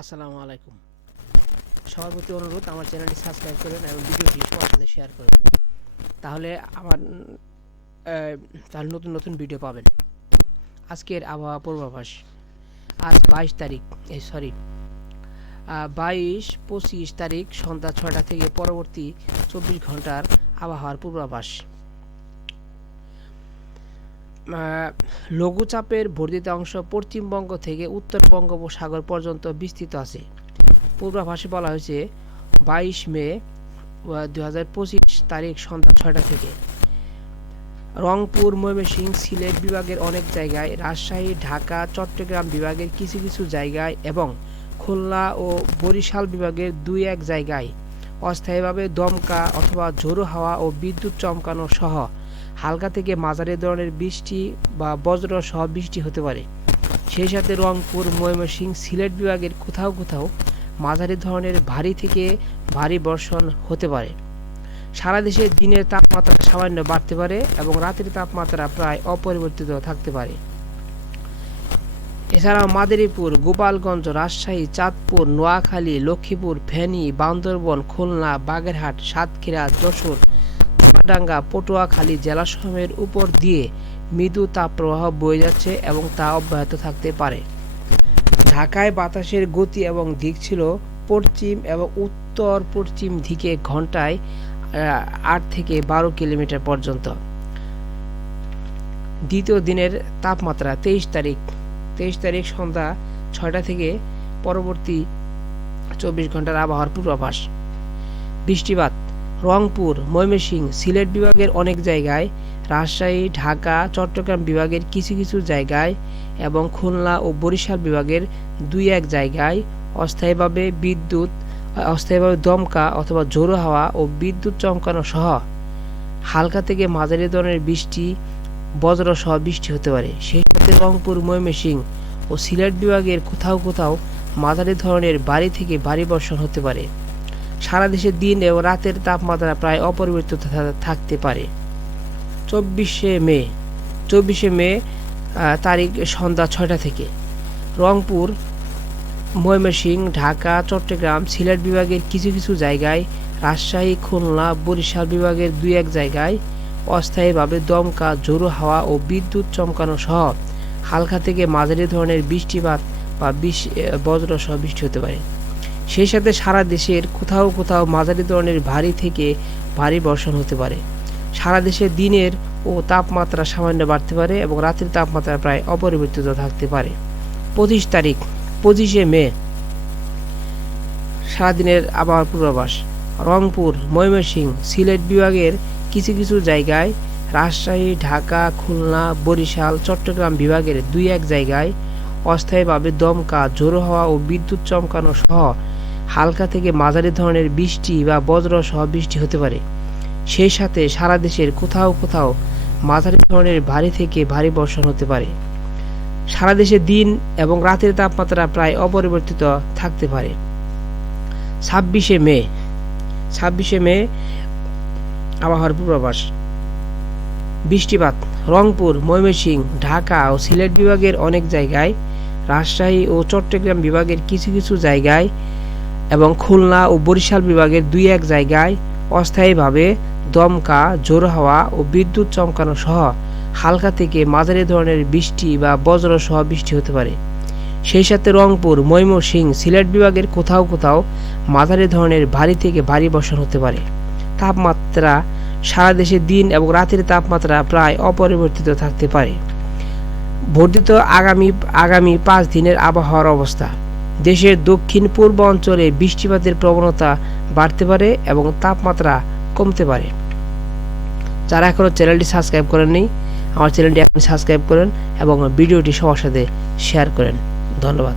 আসসালামু আলাইকুম। সবার প্রতি অনুরোধ, আমার চ্যানেলটি সাবস্ক্রাইব করবেন এবং ভিডিওটি সবার সাথে শেয়ার করবেন। তাহলে আমার তাহলে নতুন নতুন ভিডিও পাবেন। আজকের আবহাওয়া পূর্বাভাস। আজ 22-25 তারিখ সন্ধ্যা 6টা থেকে পরবর্তী 24 ঘন্টার আবহাওয়ার পূর্বাভাস। লঘুচাপের বর্ধিত অংশ পশ্চিমবঙ্গ থেকে উত্তর বঙ্গোপসাগর পর্যন্ত বিস্তৃত আছে। পূর্বাভাসে বলা হয়েছে 22 মে 2025 তারিখ সন্ধ্যা 6টা থেকে রংপুর, ময়মনসিংহ, সিলেট বিভাগের অনেক জায়গায়, রাজশাহী, ঢাকা, চট্টগ্রাম বিভাগের কিছু কিছু জায়গায় এবং খুলনা ও বরিশাল বিভাগের 2-1 জায়গায় অস্থায়ীভাবে দমকা অথবা ঝোড়ো হাওয়া ও বিদ্যুৎ চমকানো সহ হালকা থেকে মাঝারি ধরনের বৃষ্টি বা বজ্র সহ বৃষ্টি হতে পারে। সেই সাথে রংপুর, ময়মনসিংহ, সিলেট বিভাগের কোথাও কোথাও মাঝারি ধরনের ভারী থেকে ভারী বর্ষণ হতে পারে। সারা দেশে দিনের তাপমাত্রা সামান্য বাড়তে পারে এবং রাতের তাপমাত্রা প্রায় অপরিবর্তিত থাকতে পারে। এছাড়াও মাদারীপুর, গোপালগঞ্জ, রাজশাহী, চাঁদপুর, নোয়াখালী, লক্ষ্মীপুর, ফেনী, বান্দরবান, খুলনা, বাগেরহাট, সাতক্ষীরা, যশোর, চুয়াডাঙ্গা, পটুয়াখালী জেলাসমূহের উপর দিয়ে মৃদু তাপপ্রবাহ বয়ে যাচ্ছে এবং তা অব্যাহত থাকতে পারে। ঢাকায় বাতাসের গতি এবং দিক ছিল পশ্চিম এবং উত্তর পশ্চিম দিকে ঘন্টায় 8 থেকে 12 কিলোমিটার পর্যন্ত। দ্বিতীয় দিনের তাপমাত্রা 23 তারিখ সন্ধ্যা 6টা থেকে পরবর্তী 24 ঘন্টার আবহাওয়ার পূর্বাভাস। বৃষ্টিপাত রংপুর, ময়মনসিংহ, সিলেট বিভাগের অনেক জায়গায়, রাজশাহী, ঢাকা, চট্টগ্রাম বিভাগের কিছু কিছু জায়গায় এবং খুলনা ও বরিশাল বিভাগের 2-1 জায়গায় অস্থায়ীভাবে দমকা অথবা ঝোড়ো হাওয়া ও বিদ্যুৎ চমকানো সহ হালকা থেকে মাঝারি ধরনের বৃষ্টি, বজ্র সহ বৃষ্টি হতে পারে। সেই সাথে রংপুর, ময়মনসিংহ ও সিলেট বিভাগের কোথাও কোথাও মাঝারি ধরনের ভারী থেকে ভারী বর্ষণ হতে পারে। সারা দেশে দিন এবং রাতের তাপমাত্রা প্রায় অপরিবর্তিত থাকতে পারে। 24শে মে তারিখ সন্ধ্যা 6টা থেকে রংপুর, ময়মনসিংহ, ঢাকা, চট্টগ্রাম, সিলেট বিভাগের কিছু কিছু জায়গায়, রাজশাহী, খুলনা, বরিশাল বিভাগের 2-1 জায়গায় অস্থায়ীভাবে দমকা, ঝোড়ো হাওয়া ও বিদ্যুৎ চমকানো সহ হালকা থেকে মাঝারি ধরনের বৃষ্টিপাত বা বজ্র সহ বৃষ্টি হতে পারে। সেই সাথে সারা দেশের কোথাও কোথাও মাঝারি ধরনের ভারী থেকে ভারী বর্ষণ হতে পারে। সারা দেশে দিনের ও তাপমাত্রা সামান্য বাড়তে পারে এবং রাতের তাপমাত্রা প্রায় অপরিবর্তিত থাকতে পারে। 25শে মে সারাদিনের আবহাওয়ার পূর্বাভাস। রংপুর, ময়মনসিংহ, সিলেট বিভাগের কিছু কিছু জায়গায়, রাজশাহী, ঢাকা, খুলনা, বরিশাল, চট্টগ্রাম বিভাগের 2-1 জায়গায় অস্থায়ীভাবে দমকা, ঝোড়ো হাওয়া ও বিদ্যুৎ চমকানো সহ হালকা থেকে মাঝারি ধরনের বৃষ্টি বা বজ্র সহ বৃষ্টি হতে পারে। সেই সাথে সারা দেশের কোথাও কোথাও মাঝারি ধরনের ভারী থেকে ভারী বর্ষণ হতে পারে। সারা দেশে দিন এবং রাতের তাপমাত্রা প্রায় অপরিবর্তিত থাকতে পারে। 26শে মে আবহাওয়ার পূর্বাভাস। বৃষ্টিপাত রংপুর, ময়মনসিংহ, ঢাকা ও সিলেট বিভাগের অনেক জায়গায়, রাজশাহী ও চট্টগ্রাম বিভাগের কিছু কিছু জায়গায় এবং খুলনা ও বরিশাল বিভাগের 2-1 জায়গায় অস্থায়ীভাবে দমকা, ঝোড়ো হাওয়া ও বিদ্যুৎ চমকানো সহ হালকা থেকে মাঝারি ধরনের বৃষ্টি বা বজ্র সহ বৃষ্টি হতে পারে। সেই সাথে রংপুর, ময়মনসিংহ, সিলেট বিভাগের কোথাও কোথাও মাঝারি ধরনের ভারী থেকে ভারী বর্ষণ হতে পারে। তাপমাত্রা সারা দেশে দিন এবং রাতের তাপমাত্রা প্রায় অপরিবর্তিত থাকতে পারে। বর্ধিত আগামী 5 দিনের আবহাওয়ার অবস্থা। দেশের দক্ষিণ পূর্ব অঞ্চলে বৃষ্টিপাতের প্রবণতা বাড়তে পারে এবং তাপমাত্রা কমতে পারে। যারা এখনো চ্যানেলটি সাবস্ক্রাইব করেননি, আমার চ্যানেলটি এখন সাবস্ক্রাইব করেন এবং ভিডিওটি সবার সাথে শেয়ার করেন। ধন্যবাদ।